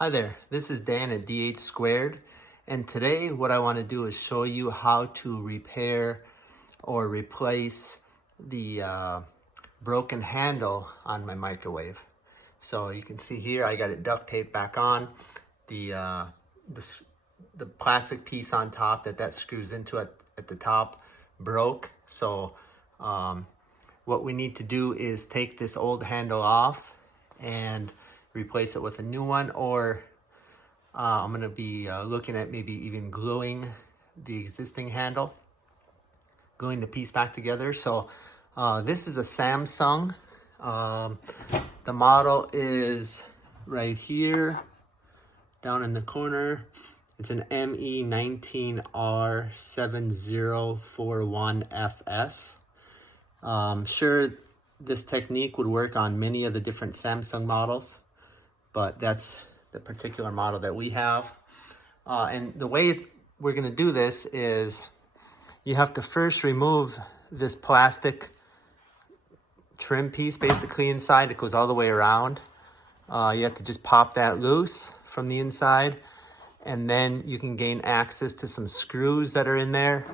Hi there, this is Dan at DH Squared, and today what I want to do is show you how to repair or replace the broken handle on my microwave. So you can see here I got it duct taped back on. The plastic piece on top that screws into it at the top broke. So what we need to do is take this old handle off and replace it with a new one, or I'm going to be looking at maybe even gluing the existing handle, gluing the piece back together. So this is a Samsung. The model is right here down in the corner. It's an ME19R7041FS. Sure, this technique would work on many of the different Samsung models, but that's the particular model that we have. And the way we're going to do this is you have to first remove this plastic trim piece basically inside. It goes all the way around. You have to just pop that loose from the inside, and then you can gain access to some screws that are in there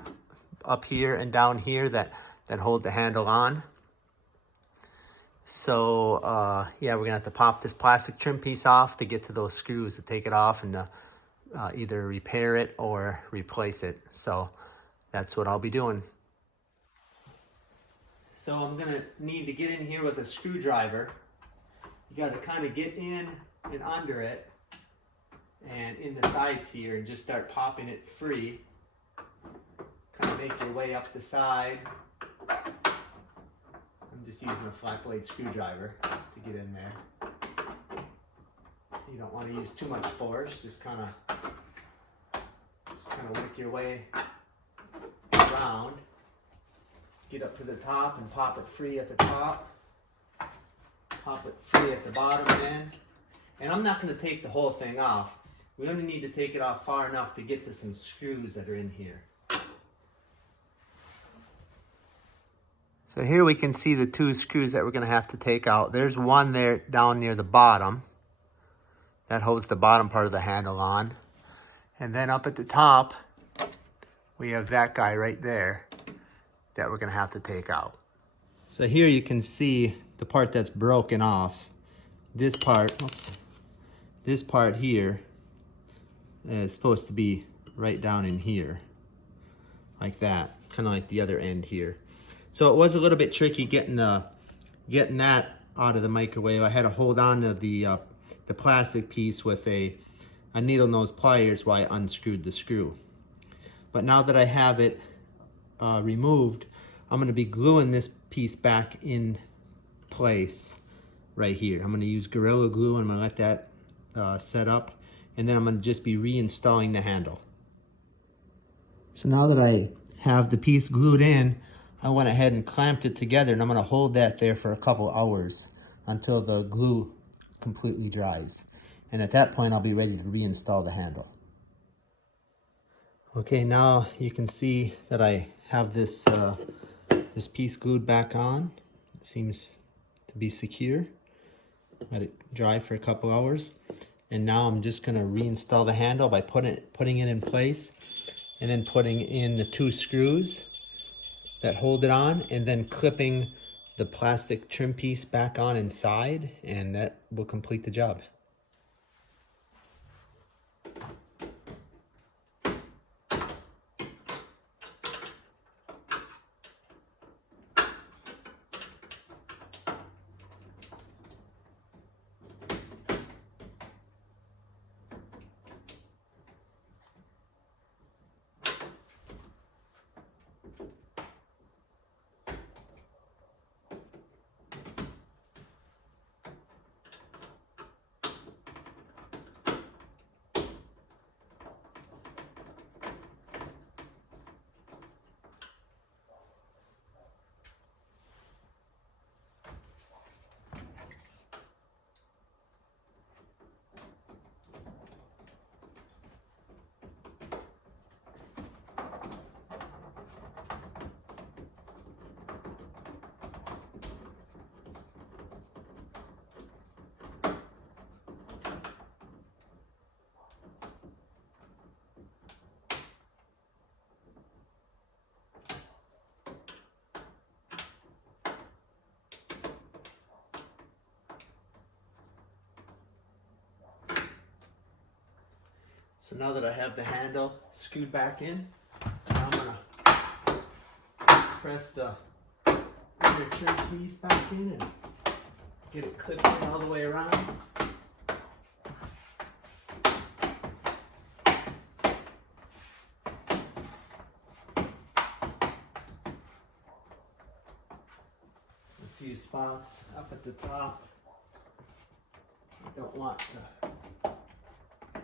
up here and down here that hold the handle on. So yeah, we're gonna have to pop this plastic trim piece off to get to those screws to take it off and either repair it or replace it. So that's what I'll be doing. So I'm gonna need to get in here with a screwdriver. You gotta kind of get in and under it and in the sides here and just start popping it free. Kind of make your way up the side. I'm just using a flat blade screwdriver to get in there. You don't want to use too much force, just kind of work your way around. Get up to the top and pop it free at the top. Pop it free at the bottom end. And I'm not going to take the whole thing off. We only need to take it off far enough to get to some screws that are in here. So here we can see the two screws that we're going to have to take out. There's one there down near the bottom that holds the bottom part of the handle on. And then up at the top, we have that guy right there that we're going to have to take out. So here you can see the part that's broken off. This part, this part here is supposed to be right down in here, like that, kind of like the other end here. So it was a little bit tricky getting that out of the microwave. I had to hold on to the plastic piece with a needle nose pliers while I unscrewed the screw. But now that I have it removed, I'm going to be gluing this piece back in place right here. I'm going to use Gorilla Glue, and I'm going to let that set up, and then I'm going to just be reinstalling the handle. So now that I have the piece glued in, I went ahead and clamped it together, and I'm going to hold that there for a couple hours until the glue completely dries. And at that point, I'll be ready to reinstall the handle. Okay, now you can see that I have this piece glued back on. It seems to be secure. Let it dry for a couple hours. And now I'm just going to reinstall the handle by putting it in place, and then putting in the two screws that hold it on, and then clipping the plastic trim piece back on inside, and that will complete the job. So now that I have the handle screwed back in, I'm gonna press the inner trim piece back in and get it clipped in all the way around. A few spots up at the top I don't want to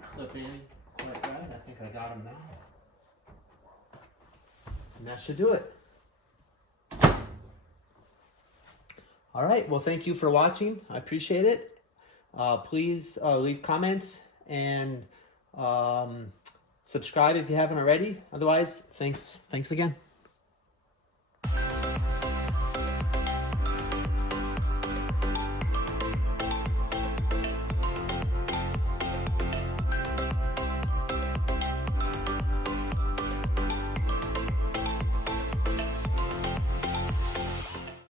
clip in quite right. I think I got them now. And that should do it. All right, well, thank you for watching. I appreciate it. Please leave comments and subscribe if you haven't already. Otherwise, thanks again.